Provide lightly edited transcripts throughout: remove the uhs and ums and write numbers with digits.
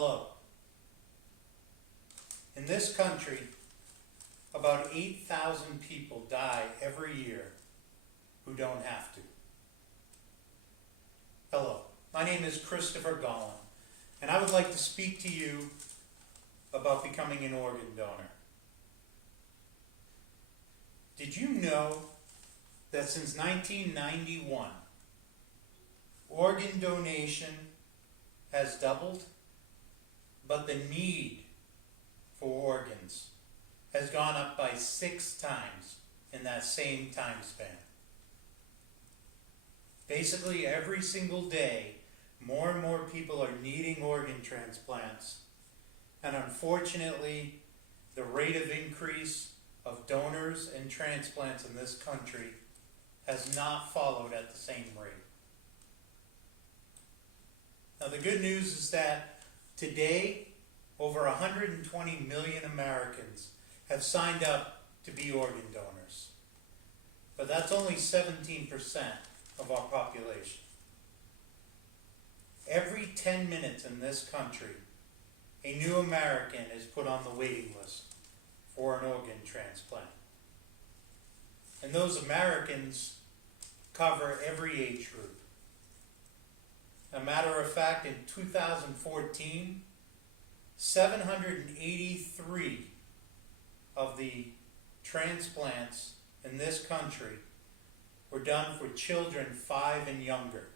Hello. In this country, about 8,000 people die every year who don't have to. Hello, my name is Christopher Gollin, and I would like to speak to you about becoming an organ donor. Did you know that since 1991, organ donation has doubled, but the need for organs has gone up by 6 times in that same time span? Basically, every single day, more and more people are needing organ transplants, and unfortunately, the rate of increase of donors and transplants in this country has not followed at the same rate. Now, the good news is that today, over 120 million Americans have signed up to be organ donors. But that's only 17% of our population. Every 10 minutes in this country, a new American is put on the waiting list for an organ transplant. And those Americans cover every age group. A matter of fact, in 2014, 783 of the transplants in this country were done for children 5 and younger,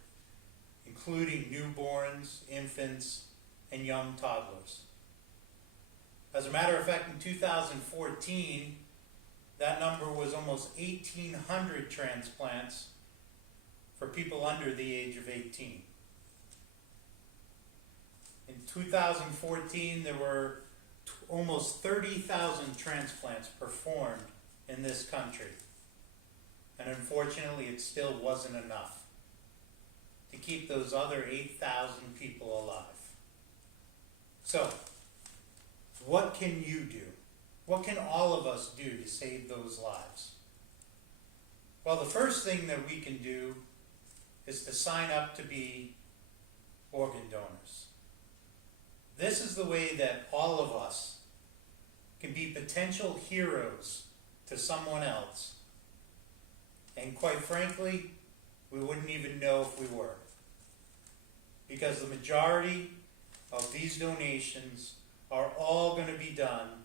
including newborns, infants, and young toddlers. As a matter of fact, in 2014, that number was almost 1,800 transplants for people under the age of 18. In 2014, there were almost 30,000 transplants performed in this country. And unfortunately, it still wasn't enough to keep those other 8,000 people alive. So, what can you do? What can all of us do to save those lives? Well, the first thing that we can do is to sign up to be organ donors. This is the way that all of us can be potential heroes to someone else. And quite frankly, we wouldn't even know if we were. Because the majority of these donations are all going to be done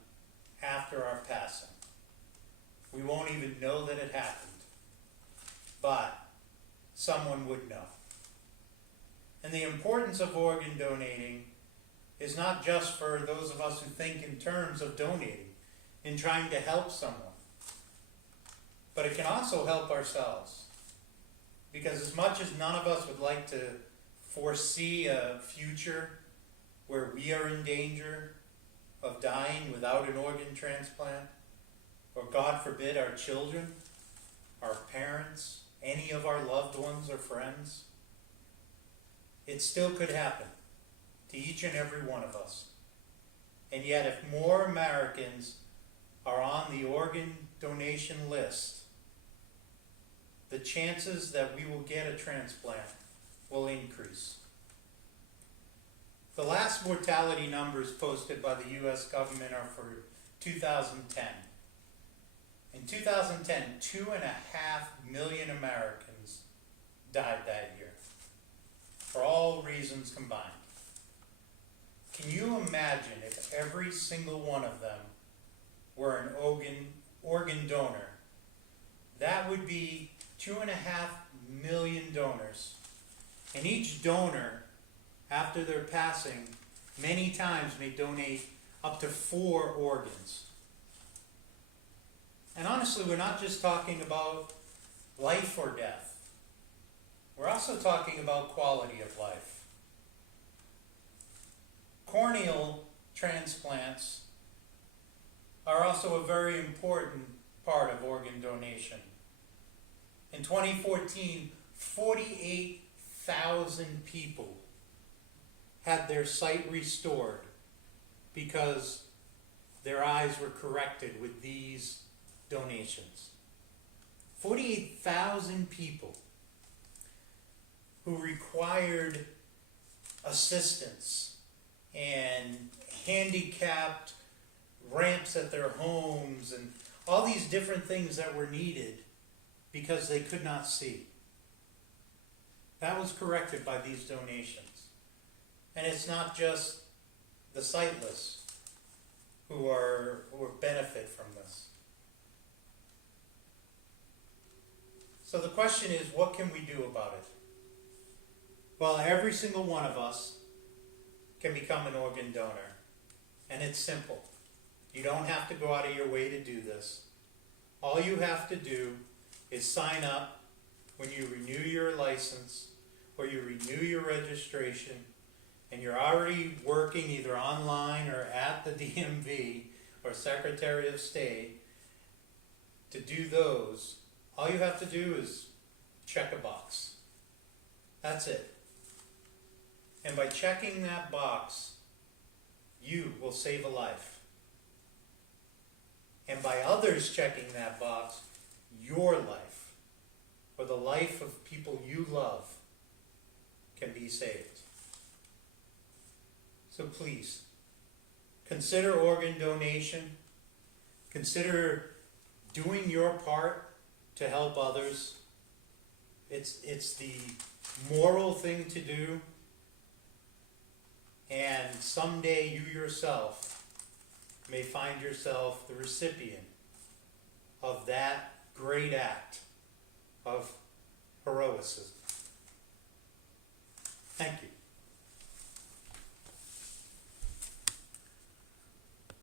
after our passing. We won't even know that it happened. But someone would know. And the importance of organ donating is not just for those of us who think in terms of donating, in trying to help someone, but it can also help ourselves. Because as much as none of us would like to foresee a future where we are in danger of dying without an organ transplant, or God forbid our children, our parents, any of our loved ones or friends, it still could happen to each and every one of us. And yet, if more Americans are on the organ donation list, the chances that we will get a transplant will increase. The last mortality numbers posted by the U.S. government are for 2010. In 2010, 2.5 million Americans died that year, for all reasons combined. Can you imagine if every single one of them were an organ donor? That would be 2.5 million donors. And each donor, after their passing, many times may donate up to 4 organs. And honestly, we're not just talking about life or death. We're also talking about quality of life. Corneal transplants are also a very important part of organ donation. In 2014, 48,000 people had their sight restored because their eyes were corrected with these donations. 48,000 people who required assistance and handicapped ramps at their homes and all these different things that were needed because they could not see. That was corrected by these donations. And it's not just the sightless who benefit from this. So the question is, what can we do about it? Well, every single one of us can become an organ donor. And it's simple. You don't have to go out of your way to do this. All you have to do is sign up when you renew your license or you renew your registration and you're already working either online or at the DMV or Secretary of State to do those. All you have to do is check a box. That's it. And by checking that box, you will save a life. And by others checking that box, your life, or the life of people you love, can be saved. So please, consider organ donation. Consider doing your part to help others. It's the moral thing to do. And someday you yourself may find yourself the recipient of that great act of heroism. Thank you.